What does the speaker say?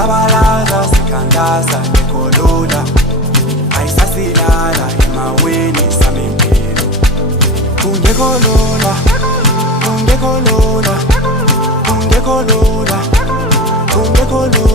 Siyabalaza sikhangaza nekolula ayisasilala emaweni samempilo kungekho lula kungekho lula kungekho lula kungekho lula